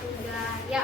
surga. Ya.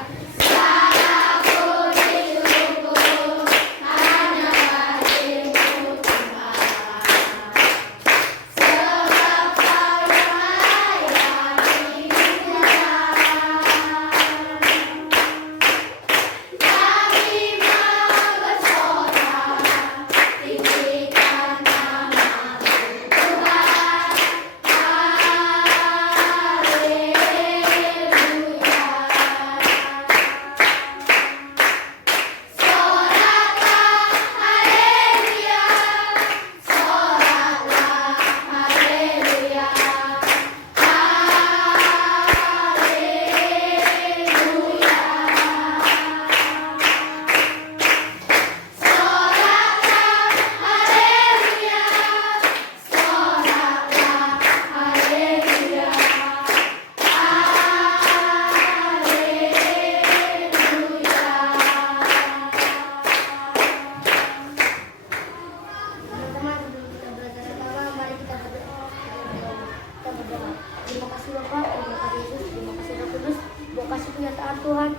Terima kasih Bapak, terima kasih Yesus, terima kasih Roh Kudus, terima kasih kenyataan Tuhan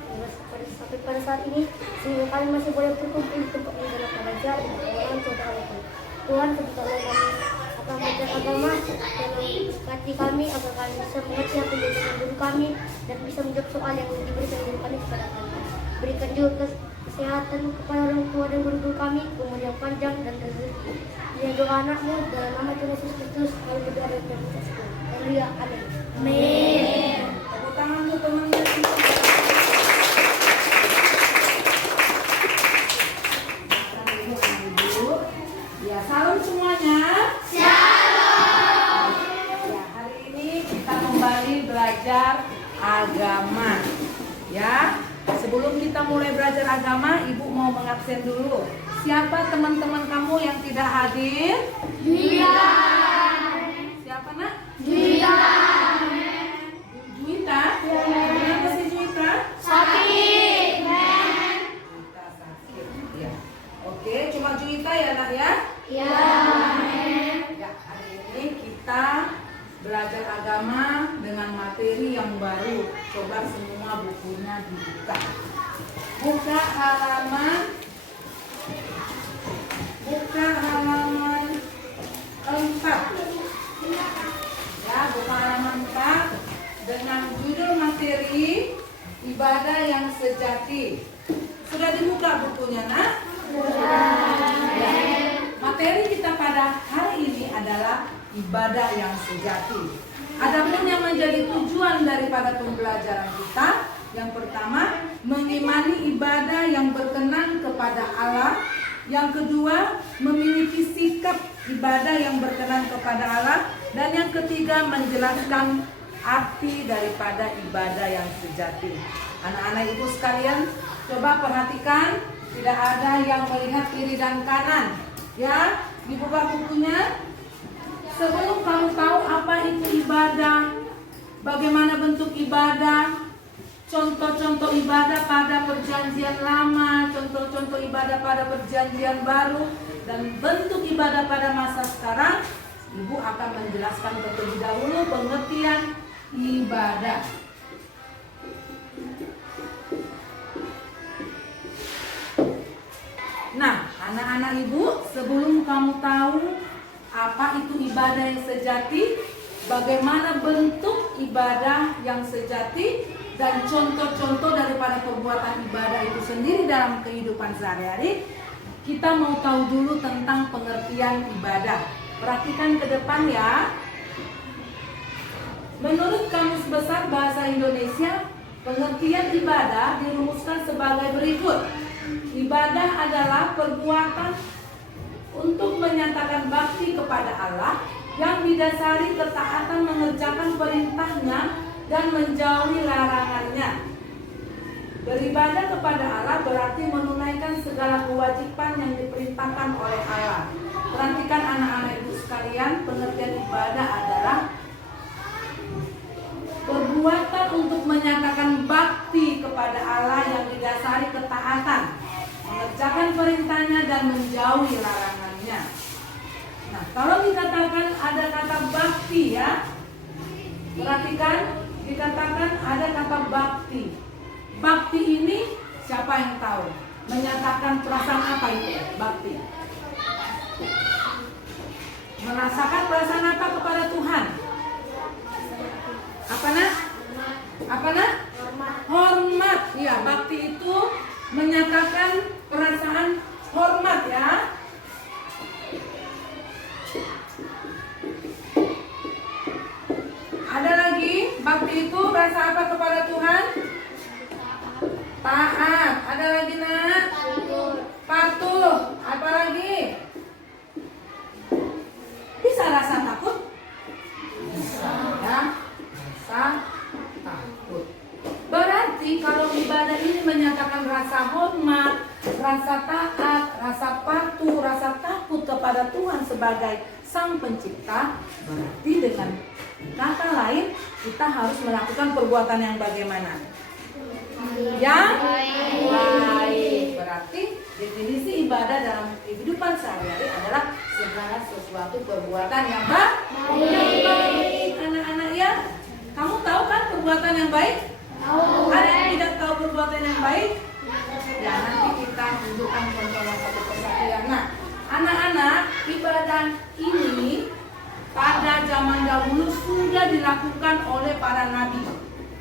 sampai pada saat ini sehingga kami masih boleh berkumpul di tempat ini dalam belajar dan mengenal contoh Allah. Tuhan, ketika kami akan belajar agama, tolong berkati kami agar kami bisa mengerti apa yang menjadi guru kami dan bisa menjawab soal yang diberikan guru kami kepada kami. Berikan juga kesehatan kepada orang tua dan guru-guru kami, umur yang panjang dan rezeki. Dia doa anakmu dalam nama Tuhan Yesus Kristus, kami berdoa dan berdoa. Haleluya, amin. Amin. Tepuk tangan untuk teman-teman. Ya, salam semuanya. Shalom. Ya, hari ini kita kembali belajar agama. Ya, sebelum kita mulai belajar agama, Ibu mau mengabsen dulu. Siapa teman-teman kamu yang tidak hadir? Iya. Siapa nak? Iya. Juwita? Kenapa sih Juwita? Sakit. Juwita sakit. Ya. Oke, cuma Juwita ya nak ya? Iya. Ya, hari ini kita belajar agama dengan materi yang baru. Coba semua bukunya dibuka. Buka halaman 4. Ya, buka halaman 4 dengan judul materi ibadah yang sejati. Sudah dibuka bukunya, nak? Ya. Materi kita pada hari ini adalah ibadah yang sejati. Adapun yang menjadi tujuan daripada pembelajaran kita, yang pertama, mengimani ibadah yang berkenan kepada Allah. Yang kedua, memiliki sikap ibadah yang berkenan kepada Allah. Dan yang ketiga, menjelaskan arti daripada ibadah yang sejati. Anak-anak ibu sekalian, coba perhatikan, tidak ada yang melihat kiri dan kanan. Ya, dibuka bukunya. Sebelum kamu tahu apa itu ibadah, bagaimana bentuk ibadah, contoh-contoh ibadah pada perjanjian lama, contoh-contoh ibadah pada perjanjian baru, dan bentuk ibadah pada masa sekarang, Ibu akan menjelaskan terlebih dahulu pengertian ibadah. Nah, anak-anak Ibu, sebelum kamu tahu apa itu ibadah yang sejati, bagaimana bentuk ibadah yang sejati, dan contoh-contoh daripada perbuatan ibadah itu sendiri dalam kehidupan sehari-hari, kita mau tahu dulu tentang pengertian ibadah. Perhatikan ke depan ya. Menurut Kamus Besar Bahasa Indonesia, pengertian ibadah dirumuskan sebagai berikut. Ibadah adalah perbuatan untuk menyatakan bakti kepada Allah yang didasari ketaatan mengerjakan perintahnya dan menjauhi larangannya. Beribadah kepada Allah berarti menunaikan segala kewajiban yang diperintahkan oleh Allah. Perhatikan anak-anak ibu sekalian, pengertian ibadah adalah perbuatan untuk menyatakan bakti kepada Allah yang didasari ketaatan, mengerjakan perintahnya dan menjauhi larangannya. Nah, kalau dikatakan ada kata bakti ya, perhatikan dikatakan ada kata bakti. Bakti ini siapa yang tahu? Menyatakan perasaan apa itu? Bakti. Merasakan perasaan apa kepada Tuhan? Apa nak? Apa nak? Hormat. Ya, bakti itu menyatakan perasaan hormat ya. Ada lagi, bakti itu rasa apa kepada Tuhan? Taat. Ada lagi nak? Patuh. Apa lagi? Bisa rasa takut? Bisa ya. Rasa takut. Berarti kalau ibadah ini menyatakan rasa hormat, rasa taat, rasa patuh, rasa takut kepada Tuhan sebagai Sang Pencipta, berarti dengan kata lain kita harus melakukan perbuatan yang bagaimana? Yang baik. Berarti definisi ibadah dalam kehidupan sehari-hari adalah segala sesuatu perbuatan yang baik. Anak-anak ya, kamu tahu kan perbuatan yang baik? Ada yang tidak tahu perbuatan yang baik? Ya, nanti kita tunjukkan contohnya satu persatu ya. Nah, anak-anak, ibadah ini pada zaman dahulu sudah dilakukan oleh para nabi.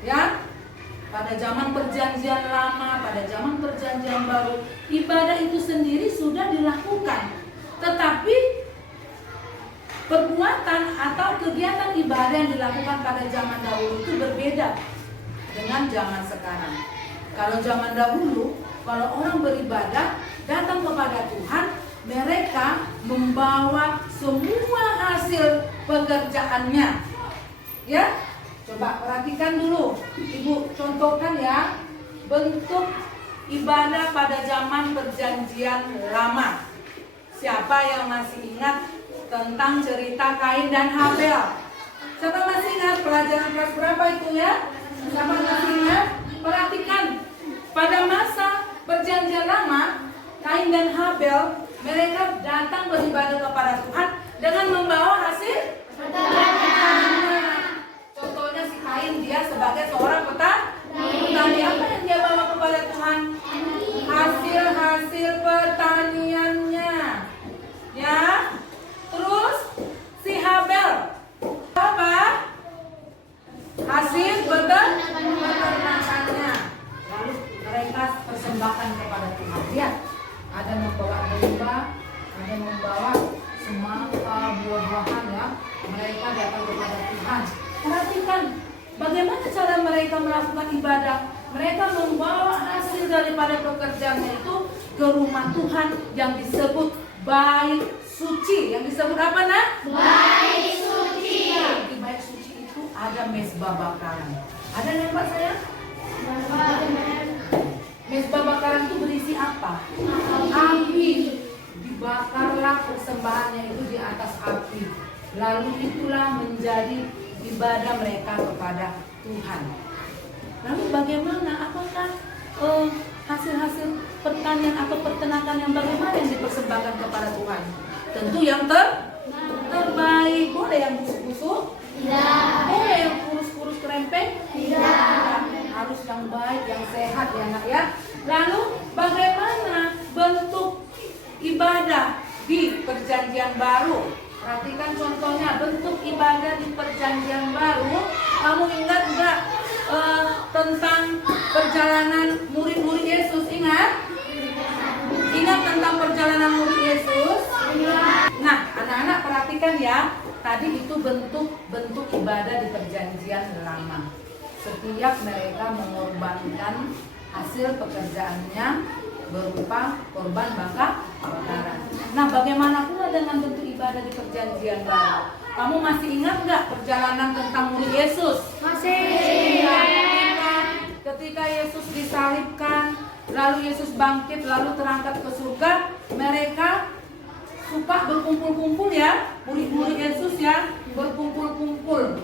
Ya, pada zaman perjanjian lama, pada zaman perjanjian baru, ibadah itu sendiri sudah dilakukan. Tetapi perbuatan atau kegiatan ibadah yang dilakukan pada zaman dahulu itu berbeda dengan zaman sekarang. Kalau zaman dahulu, kalau orang beribadah datang kepada Tuhan, mereka membawa semua hasil pekerjaannya. Ya, coba perhatikan dulu. Ibu contohkan ya bentuk ibadah pada zaman perjanjian lama. Siapa yang masih ingat tentang cerita Kain dan Habel? Siapa masih ingat pelajaran kelas berapa itu ya? Siapa masih ingat? Perhatikan, pada masa perjanjian lama, Kain dan Habel mereka datang beribadah kepada Tuhan dengan membawa hasil petani. Contohnya si Kain, dia sebagai seorang petani. Apa yang dia bawa kepada Tuhan? Hasil pertaniannya. Ya. Terus si Habel apa? Hasil peternakannya. Lalu mereka persembahkan kepada Tuhan. Lihat, ada membawa domba, ada membawa semangka, buah-buahan ya. Mereka datang kepada Tuhan. Perhatikan bagaimana cara mereka melakukan ibadah. Mereka membawa hasil daripada pekerjaannya itu ke rumah Tuhan yang disebut bait suci. Yang disebut apa nak? Bait suci. Nah, di bait suci itu ada mezbah bakaran. Ada yang Pak saya? Mezbah bakaran itu berisi apa? Api. Dibakarlah persembahannya itu di atas api. Lalu itulah menjadi ibadah mereka kepada Tuhan. Lalu bagaimana? Apakah hasil-hasil pertanian atau peternakan yang bagaimana yang dipersembahkan kepada Tuhan? Tentu yang terbaik. Boleh yang busuk-busuk? Tidak. Boleh yang kurus-kurus kerempeng? Tidak. Harus yang baik, yang sehat ya nak ya. Lalu bagaimana bentuk ibadah di perjanjian baru? Perhatikan contohnya bentuk ibadah di perjanjian baru. Kamu ingat enggak tentang perjalanan murid-murid Yesus? Ingat? Ingat tentang perjalanan murid Yesus? Nah, anak-anak perhatikan ya. Tadi itu bentuk ibadah di perjanjian lama. Setiap mereka mengorbankan hasil pekerjaannya berupa korban bakaran. Nah, bagaimana pula dengan bentuk ibadah di perjanjian baru? Kamu masih ingat nggak perjalanan tentang murid Yesus? Masih. Ketika Yesus disalibkan, lalu Yesus bangkit, lalu terangkat ke surga, mereka suka berkumpul-kumpul ya, murid-murid Yesus ya, berkumpul-kumpul.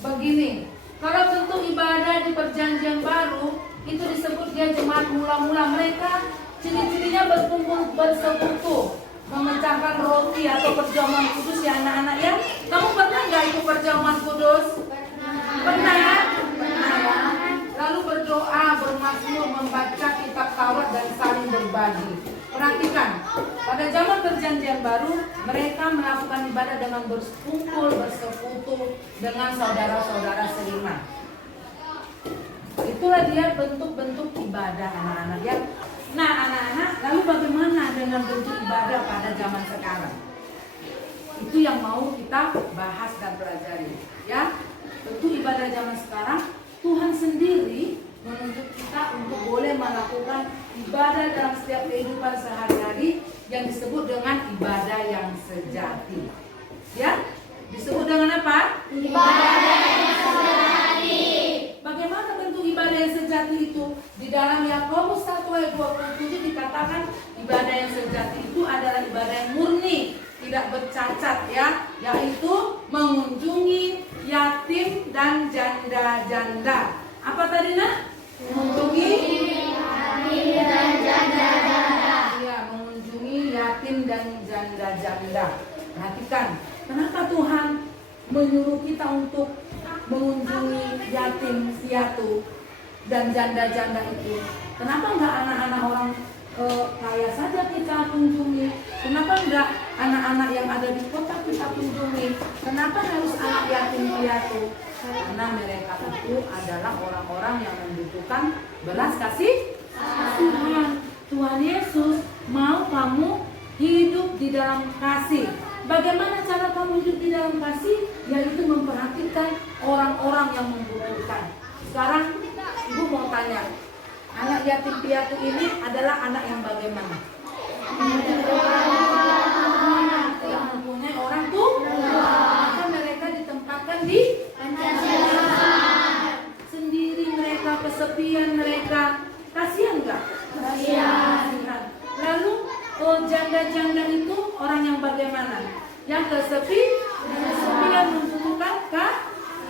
Begini, kalau bentuk ibadah di perjanjian baru, itu disebut dia jemaat mula-mula. Mereka ciri-cirinya berkumpul bersekutu, memecahkan roti atau perjamuan kudus ya anak-anak ya. Kamu pernah nggak ikut perjamuan kudus? Pernah. berdoa, bermazmur, membaca kitab Taurat dan saling berbagi. Perhatikan, pada zaman Perjanjian Baru mereka melakukan ibadah dengan berkumpul, bersekutu dengan saudara-saudara seiman. Itulah dia bentuk-bentuk ibadah anak-anak ya. Nah anak-anak, lalu bagaimana dengan bentuk ibadah pada zaman sekarang? Itu yang mau kita bahas dan pelajari ya. Bentuk ibadah zaman sekarang, Tuhan sendiri menuntut kita untuk boleh melakukan ibadah dalam setiap kehidupan sehari-hari yang disebut dengan ibadah yang sejati. Ya, disebut dengan apa? Ibadah yang sejati. Bagaimana bentuk ibadah yang sejati itu? Di dalam Yakobus 1 ayat 27 dikatakan ibadah yang sejati itu adalah ibadah yang murni, tidak bercacat ya, yaitu mengunjungi yatim dan janda-janda. Apa tadi nak? Mengunjungi yatim dan janda-janda. Iya, mengunjungi yatim dan janda-janda. Perhatikan, kenapa Tuhan menyuruh kita untuk mengunjungi yatim piatu dan janda-janda itu? Kenapa enggak anak-anak orang kaya saja kita kunjungi? Kenapa enggak anak-anak yang ada di kota kita kunjungi? Kenapa harus anak yatim piatu? Karena mereka itu adalah orang-orang yang membutuhkan belas kasih Tuhan. Tuhan Yesus mau kamu hidup di dalam kasih. Bagaimana cara kamu hidup di dalam kasih? Yaitu memperhatikan orang-orang yang membutuhkan. Sekarang ibu mau tanya, anak yatim piatu ini adalah anak yang bagaimana? Yang mempunyai orang tua, maka mereka ditempatkan di sendiri, mereka kesepian, mereka kasihan nggak? Kasihan. Lalu janda-janda itu orang yang bagaimana? Yang kesepian, membutuhkan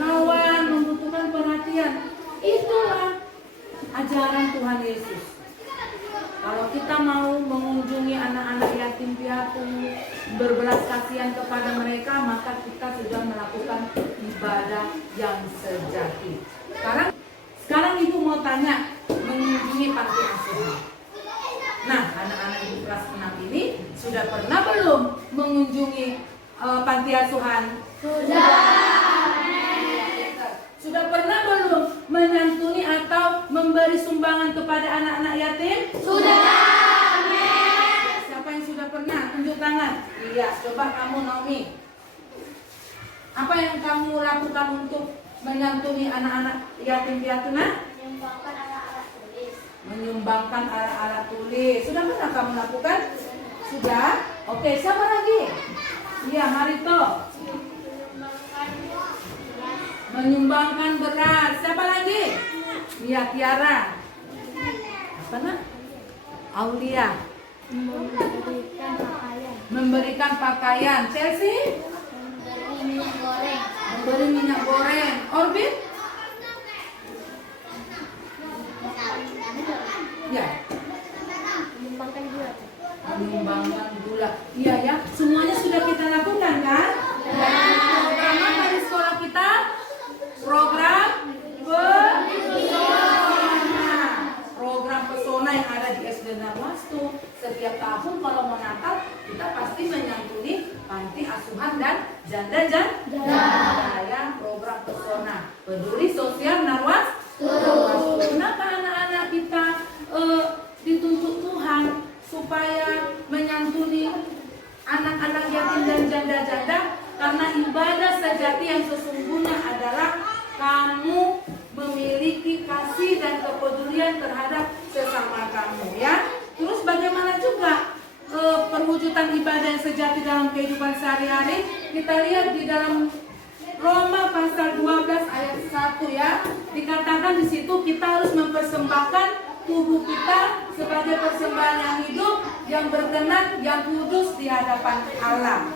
kawan, membutuhkan perhatian. Itulah ajaran Tuhan Yesus. Kalau kita mau mengunjungi anak-anak yatim piatu, berbelas kasihan kepada mereka, maka kita sudah melakukan ibadah yang sejati. Sekarang ibu mau tanya, mengunjungi panti asuhan. Nah, anak-anak ibu kelas 6 ini sudah pernah belum mengunjungi panti asuhan? Sudah pernah belum menyantuni atau memberi sumbangan kepada anak-anak yatim? Sudah. Siapa yang sudah pernah? Tunjuk tangan. Iya, coba kamu Naomi. Apa yang kamu lakukan untuk menyantuni anak-anak yatim piatu? Menyumbangkan alat-alat tulis. Menyumbangkan alat-alat tulis. Sudah pernah kamu lakukan? Sudah? Oke, siapa lagi? Iya, Marito. Menyumbangkan beras. Siapa lagi? Iya, Tiara. Apa nak? Aulia. Memberikan pakaian. Memberikan pakaian. Chelsea? Memberi minyak goreng. Memberi minyak goreng. Orbit? Ya. Menyumbangkan gula. Menyumbangkan gula. Iya ya. Semuanya sudah kita lakukan kan? Program apa di sekolah kita? Program pesona. Program pesona yang ada di SD Narwastu. Setiap tahun kalau mau Natal kita pasti menyantuni panti asuhan dan janda-janda. Ya, program pesona. Peduli sosial Narwastu. Kenapa anak-anak kita dituntut Tuhan supaya menyantuni anak-anak yatim dan janda-janda? Karena ibadah sejati yang sesungguhnya adalah kamu memiliki kasih dan kepedulian terhadap sesama kamu ya. Terus bagaimana juga perwujudan ibadah yang sejati dalam kehidupan sehari-hari? Kita lihat di dalam Roma pasal 12 ayat 1 ya. Dikatakan di situ kita harus mempersembahkan tubuh kita sebagai persembahan yang hidup, yang berkenan, yang kudus di hadapan Allah.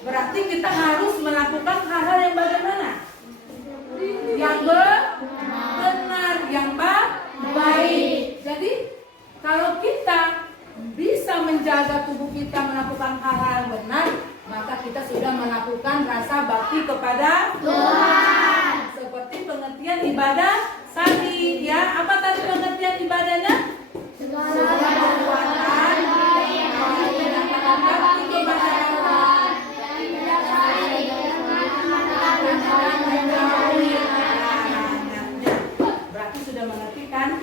Berarti kita harus melakukan hal-hal yang bagaimana? Yang benar, yang baik. Jadi kalau kita bisa menjaga tubuh kita melakukan hal-hal yang benar, maka kita sudah melakukan rasa bakti kepada Tuhan. Seperti pengertian ibadah tadi Iya, apa tadi pengertian ibadahnya? Perbuatan menyatakan bakti kepada Allah dan menjauhi larangannya. Berarti sudah mengerti kan?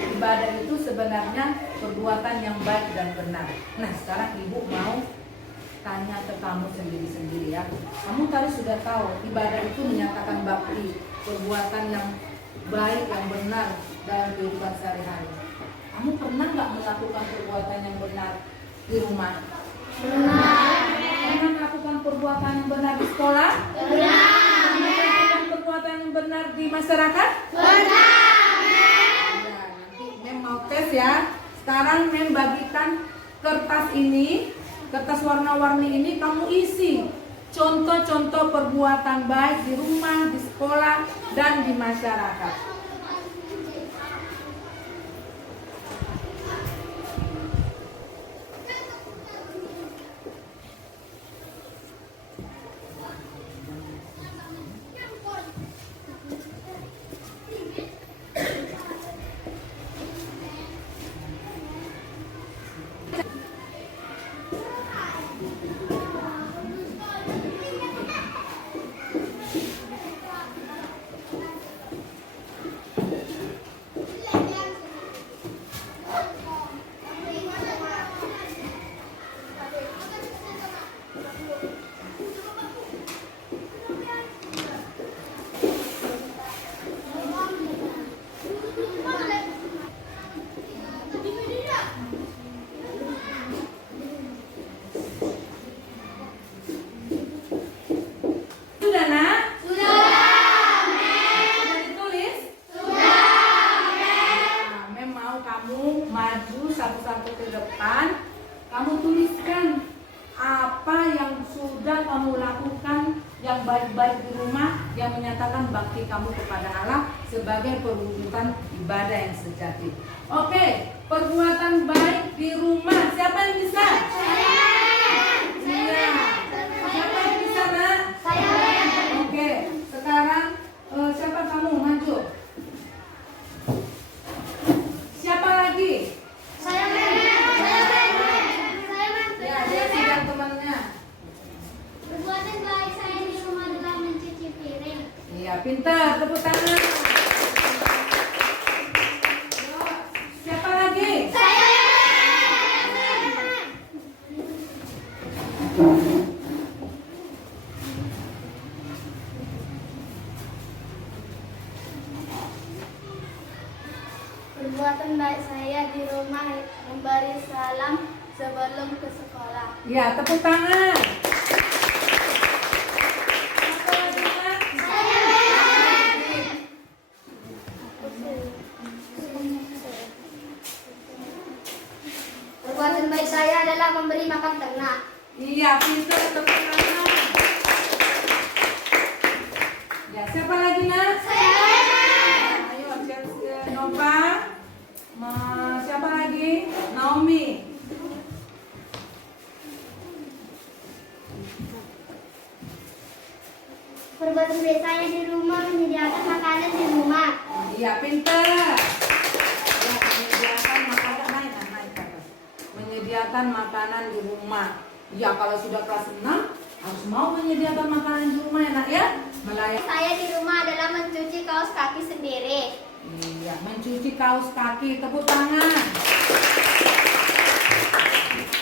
Ibadah itu sebenarnya perbuatan yang baik dan benar. Nah, sekarang ibu mau tanya ke kamu sendiri-sendiri ya. Kamu tadi sudah tahu ibadah itu menyatakan bakti, perbuatan yang baik yang benar dalam kehidupan sehari-hari. Kamu pernah nggak melakukan perbuatan yang benar di rumah? Benar. Pernah melakukan perbuatan yang benar di sekolah? Benar. Pernah melakukan perbuatan yang benar di masyarakat? Benar. Ya, nanti Mem mau tes ya. Sekarang Mem bagikan kertas ini, kertas warna-warni ini kamu isi contoh-contoh perbuatan baik di rumah, di sekolah, dan di masyarakat. Sudah nak? Sudah ditulis? Nah, Mem mau kamu maju satu-satu ke depan. Kamu tuliskan apa yang sudah kamu lakukan yang baik-baik di rumah yang menyatakan bakti kamu kepada Allah sebagai perwujudan ibadah yang sejati. Oke, perbuatan baik di rumah. Siapa yang bisa? Iya. Siapa yang bisa, nak? Oke, sekarang siapa kamu maju? Siapa lagi? Ya, dia sidang temannya. Perbuatan baik saya di rumah adalah mencuci piring. Iya, pintar, tepuk tangan. Yuk, siapa lagi? Perbuatan baik saya di rumah memberi salam sebelum ke sekolah. Ya, tepuk tangan. Siapa lagi, Nak? Perbuatan baik saya adalah memberi makan ternak. Iya, pintar, tepuk tangan. Ya, siapa lagi, Nak? Ayo, Nova. Siapa lagi? Naomi. Perbuatan baik saya di rumah menyediakan makanan di rumah. Iya, pintar. Ya, menyediakan makanan naik ke atas. Menyediakan makanan di rumah. Ya, kalau sudah kelas 6 harus mau menyediakan makanan di rumah ya, Nak ya. Melayani. Saya di rumah adalah mencuci kaos kaki sendiri. Iya, mencuci kaos kaki, tepuk tangan.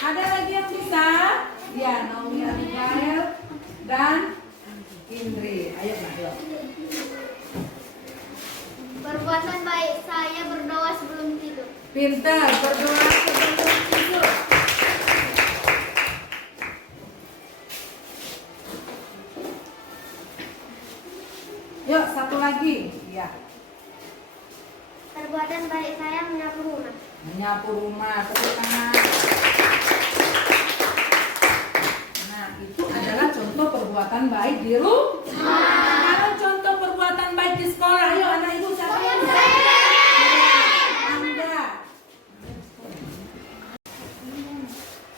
Ada lagi yang bisa? Ya, Naomi Abigail dan Indri. Ayo, Nak, yuk. Perbuatan baik saya berdoa sebelum tidur. Pintar, berdoa sebelum tidur. Yuk, satu lagi. Ya, Perbuatan baik saya menyapu rumah. menyapu rumah, tepuk tangan. Nah, itu adalah contoh perbuatan baik di rumah. Kalau contoh perbuatan baik di sekolah, ayo anak ibu siapa yang bisa? Anda.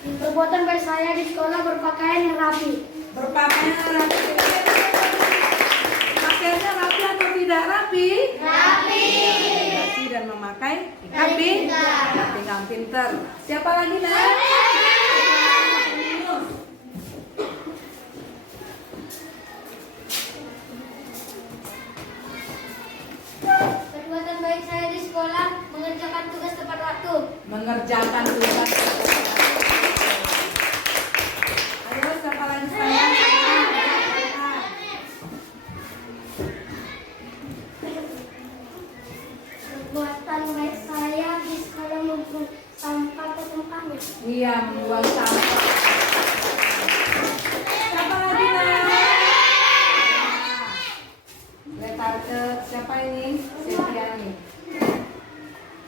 Perbuatan baik saya di sekolah berpakaian yang rapi. Berpakaian rapi. Pakaiannya rapi atau tidak rapi? Rapi. memakai ikat pinggang pinter. Siapa lagi nak? Perbuatan baik saya di sekolah mengerjakan tugas tepat waktu. Mengerjakan tugas. Ayo siapa lagi sayang? Perbuatan baik saya di sekolah membuang sampah ke tempatnya. Iya, membuang sampah. Siapa lagi nak? Retarte, siapa ini? Setiani.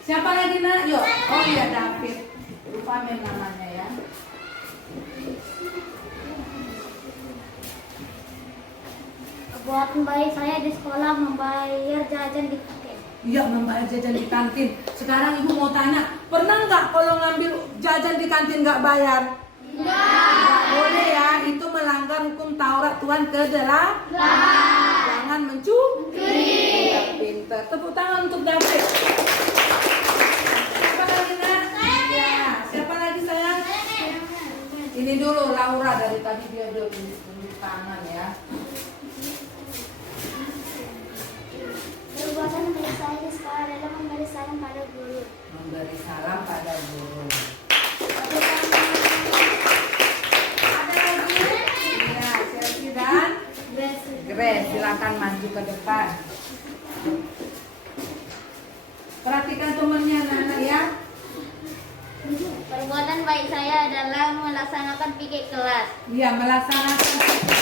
Siapa lagi nak? Yuk. Oh iya David. Lupa namanya ya. Perbuatan baik saya di sekolah membayar jajan di kantin. Iya, membayar jajan di kantin. Sekarang ibu mau tanya, pernah nggak kalau ngambil jajan di kantin nggak bayar? Nggak boleh ya, itu melanggar hukum Taurat Tuhan ke-8. Jangan mencuri. Iya, pinter. Tepuk tangan untuk David. Siapa lagi nak? Ya, siapa lagi sayang? Ini dulu Laura, dari tadi dia udah tunjuk tangan ya. Perbuatan baik saya di sekolah adalah memberi salam pada guru. Memberi salam pada guru. Ada lagi? Iya, Chelsea dan Grace, silakan maju ke depan. Perhatikan temannya Nana ya. Perbuatan baik saya adalah melaksanakan pikir kelas. Iya, melaksanakan kelas.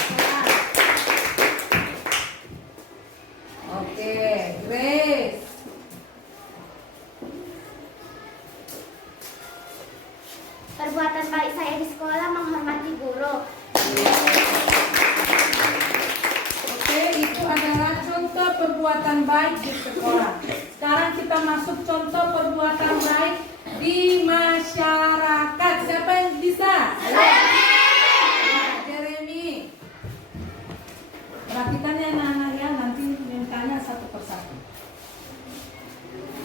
Oke, Grace. Perbuatan baik saya di sekolah menghormati guru. Oke, itu adalah contoh perbuatan baik di sekolah. Sekarang kita masuk contoh perbuatan baik di masyarakat. Siapa yang bisa? Jeremy. Perhatikan ya Nana ya, nanti mintanya satu persatu.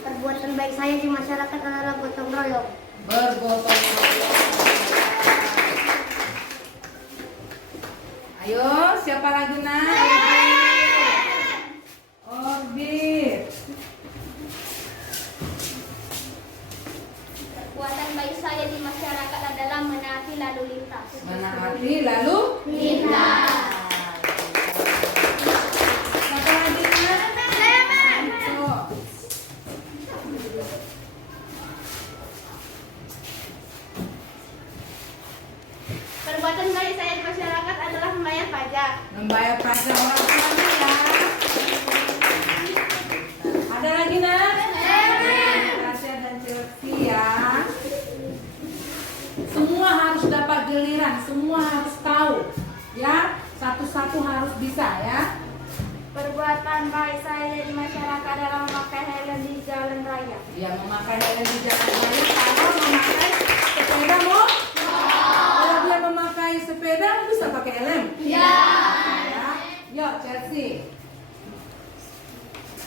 Perbuatan baik saya di masyarakat adalah gotong royong. Bergotong royong. Ayo, siapa lagi nak? Orbit. Perbuatan baik saya di masyarakat adalah menaati lalu lintas. Menaati lalu lintas. Siapa lagi nak? Ayo. Perbuatan baik saya di masyarakat adalah membayar pajak. Membayar pajak orang tuanya ya. Ada lagi nak? Tasya dan Chelsea ya. Semua harus dapat giliran, semua harus tahu ya. Satu-satu harus bisa ya. Perbuatan baik saya di masyarakat adalah memakai helm di jalan raya. Ya, memakai helm di jalan raya. Kalau memakai sepeda mau? Kalau dia memakai sepeda bisa pakai helm? Ya. Yuk Chelsea.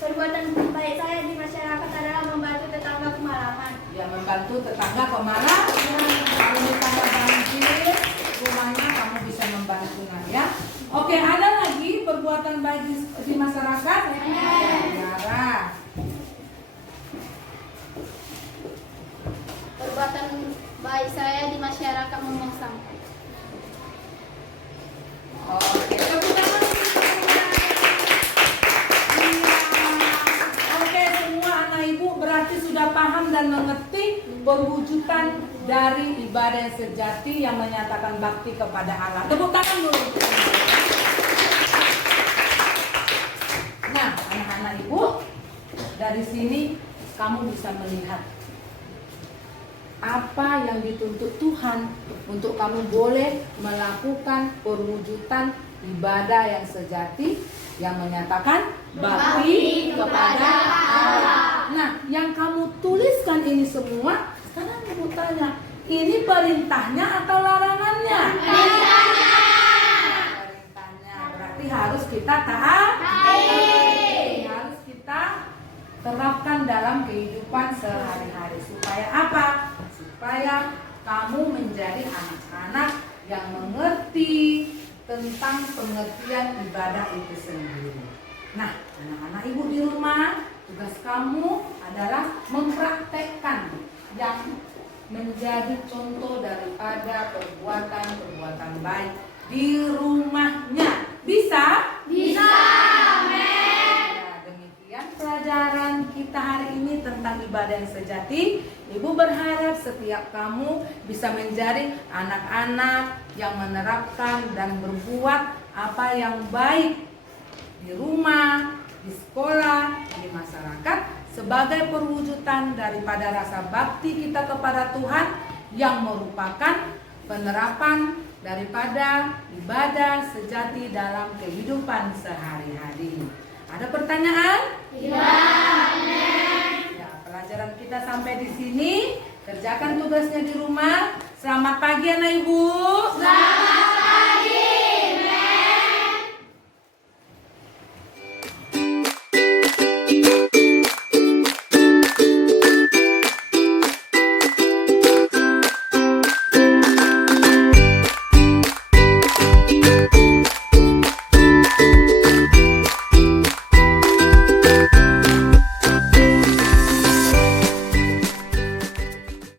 Perbuatan baik saya di masyarakat adalah membantu tetangga kemalaman. Ya, membantu tetangga kemana? Kalau tetangga banjir rumahnya, kamu bisa membantu ya. Oke, ada lagi perbuatan baik di masyarakat? Negara. Perbuatan baik saya di masyarakat membuang sampah. Oke, tepuk tangan untuk semua. Iya. Oke, semua anak ibu berarti sudah paham dan mengerti perwujudan dari ibadah yang sejati yang menyatakan bakti kepada Allah. Tepuk tangan dulu. Nah, anak-anak ibu, dari sini kamu bisa melihat apa yang dituntut Tuhan untuk kamu boleh melakukan perwujudan ibadah yang sejati yang menyatakan bakti kepada Allah. Nah, yang kamu tuliskan ini semua, sekarang ibu tanya, ini perintahnya atau larangannya? Perintahnya. Perintahnya, berarti harus kita taat. Harus kita terapkan dalam kehidupan sehari-hari. Supaya apa? Supaya kamu menjadi anak-anak yang mengerti tentang pengertian ibadah itu sendiri. Nah, anak-anak ibu di rumah, tugas kamu adalah mempraktekkan yang menjadi contoh daripada perbuatan-perbuatan baik di rumahnya. Bisa? Bisa. Ya, demikian pelajaran kita hari ini tentang ibadah yang sejati. Ibu berharap setiap kamu bisa menjadi anak-anak yang menerapkan dan berbuat apa yang baik di rumah, di sekolah, di masyarakat sebagai perwujudan daripada rasa bakti kita kepada Tuhan yang merupakan penerapan daripada ibadah sejati dalam kehidupan sehari-hari. Ada pertanyaan? Ya. Ya, pelajaran kita sampai di sini. Kerjakan tugasnya di rumah. Selamat pagi anak ibu. Selamat